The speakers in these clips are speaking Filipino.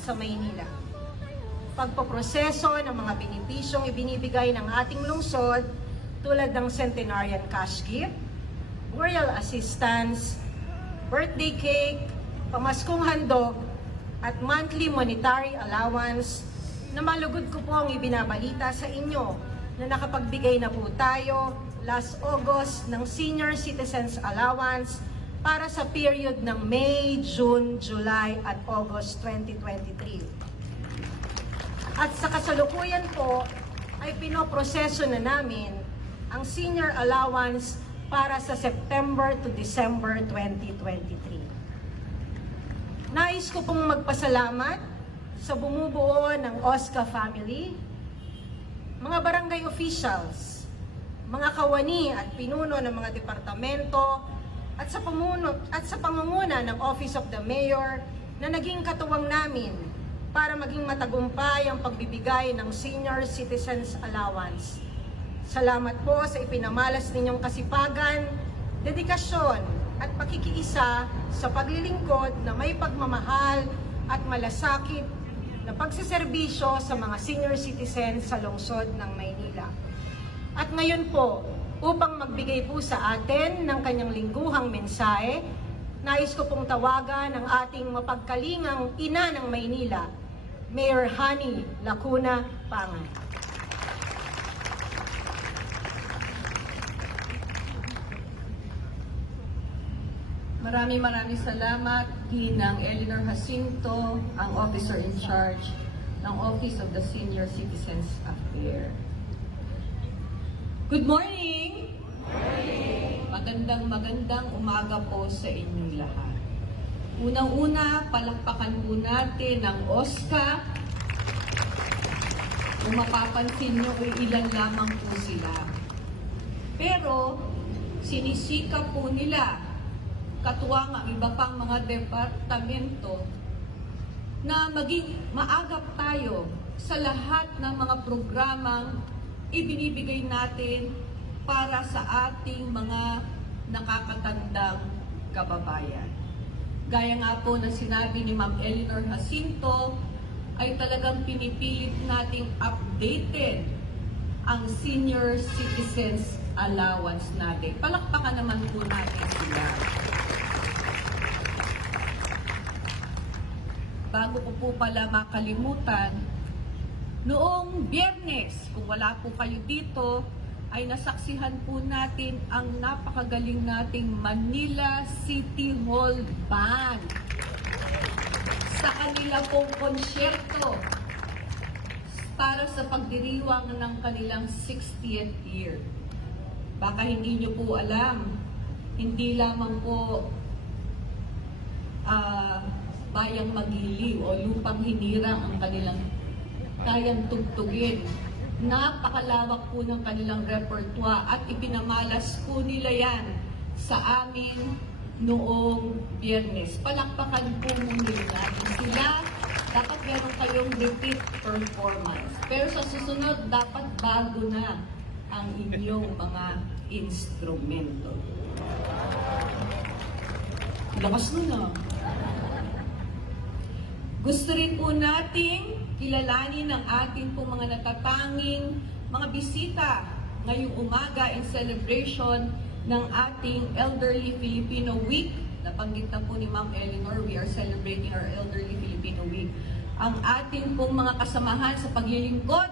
sa Maynila. Pagpoproseso ng mga benepisyong ibinibigay ng ating lungsod tulad ng centenarian cash gift, royal assistance, birthday cake, pamaskong handog, at monthly monetary allowance na malugod ko po ang ibinabalita sa inyo na nakapagbigay na po tayo last August ng Senior Citizens Allowance para sa period ng May, June, July at August 2023. At sa kasalukuyan po ay pinoproseso na namin ang Senior Allowance para sa September to December 2023. Nais ko pong magpasalamat sa bumubuo ng OSCA family, mga barangay officials, mga kawani at pinuno ng mga departamento at sa pamumuno ng Office of the Mayor na naging katuwang namin para maging matagumpay ang pagbibigay ng Senior Citizens Allowance. Salamat po sa ipinamalas ninyong kasipagan, dedikasyon at pakikiisa sa paglilingkod na may pagmamahal at malasakit na pagsiserbisyo sa mga senior citizens sa lungsod ng Maynila. At ngayon po, upang magbigay po sa atin ng kanyang lingguhang mensahe, nais ko pong tawagan ang ating mapagkalingang ina ng Maynila, Mayor Hani Lacuna Pangan. Maraming salamat, Ginang Eleanor Jacinto, ang officer in charge ng Office of the Senior Citizens Affairs. Good morning! Magandang umaga po sa inyong lahat. Unang-una, palakpakan po natin ang OSCA. Kung mapapansin nyo, ilan lamang po sila. Pero, sinisikap po nila katuwang ang iba pang mga departamento na maging maagap tayo sa lahat ng mga programang ibinibigay natin para sa ating mga nakakatandang kababayan. Gaya nga po na sinabi ni Ma'am Eleanor Jacinto, ay talagang pinipilit nating updated ang Senior Citizens Allowance natin. Palakpakan naman po natin sila. Bago ko po pala makalimutan, noong Biyernes, kung wala po kayo dito, ay nasaksihan po natin ang napakagaling nating Manila City Hall Band sa kanila pong konsyerto para sa pagdiriwang ng kanilang 60th year. Baka hindi nyo po alam, hindi lamang po bayang Magiliw o lupang hinirang ang kanilang kayang tugtugin. Napakalawak po ng kanilang repertoire at ipinamalas po nila yan sa amin noong Biyernes. Palakpakan po muna natin sila. Dapat meron kayong repeat performance. Pero sa susunod, dapat bago na ang inyong mga instrumento. Lakas nun na. Gusto rin po nating kilalanin ang ating po mga natatanging mga bisita ngayong umaga in celebration ng ating Elderly Filipino Week. Nabanggit na po ni Ma'am Eleanor, we are celebrating our Elderly Filipino Week. Ang ating pong mga kasamahan sa paglilingkod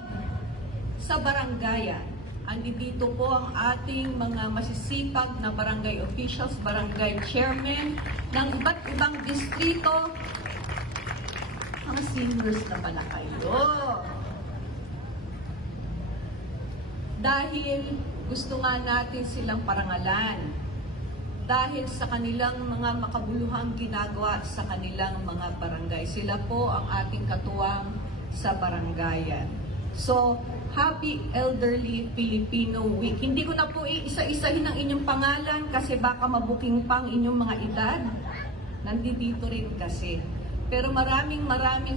sa barangayan. Andito po ang ating mga masisipag na barangay officials, barangay chairman ng iba't ibang distrito. Mga seniors na pala kayo. Dahil gusto nga natin silang parangalan. Dahil sa kanilang mga makabuluhang ginagawa sa kanilang mga barangay. Sila po ang ating katuwang sa barangayan. So, Happy Elderly Filipino Week. Hindi ko na po isa-isahin ang inyong pangalan kasi baka mabuking pang inyong mga edad. Nandito rin kasi. Pero maraming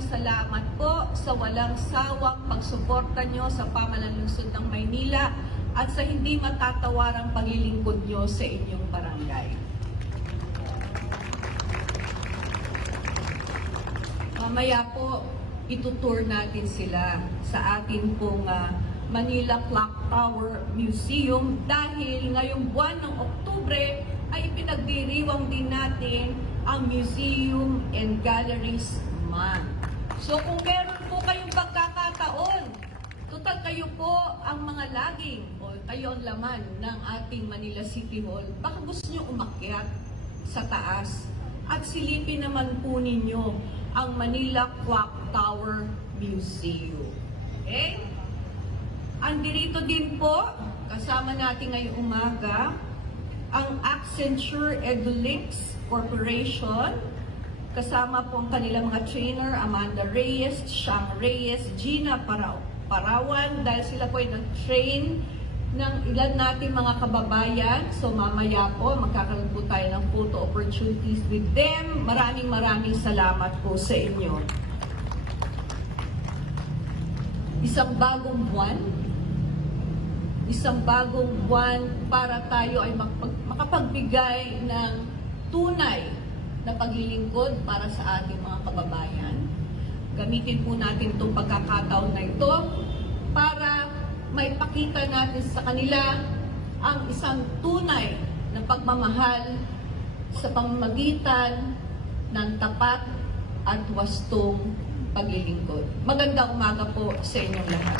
salamat po sa walang sawang pagsuporta nyo sa pamalansod ng Maynila at sa hindi matatawarang paglilingkod nyo sa inyong barangay. Mamaya po, itutour natin sila sa atin pong Manila Clock Tower Museum dahil ngayong buwan ng Oktubre ay pinagdiriwang din natin ang Museum and Galleries Month. So kung meron po kayong pagkakataon, total kayo po ang mga laging o kayo ang laman ng ating Manila City Hall, baka gusto nyo umakyat sa taas at silipin naman po ninyo ang Manila Clock Tower Museum. Okay? Andirito din po, kasama natin ngayong umaga, ang Accenture Edulinks Corporation. Kasama po ang kanilang mga trainer, Amanda Reyes, Shang Reyes, Gina Parawan, dahil sila po ay nag-train ng ilan natin mga kababayan. So mamaya po, magkakaroon po tayo ng photo opportunities with them. Maraming salamat po sa inyo. Isang bagong buwan para tayo ay makapagbigay ng tunay na paglilingkod para sa ating mga kababayan. Gamitin po natin itong pagkakataon na ito para maipakita natin sa kanila ang isang tunay na pagmamahal sa pamamagitan ng tapat at wastong paglilingkod. Magandang umaga po sa inyong lahat.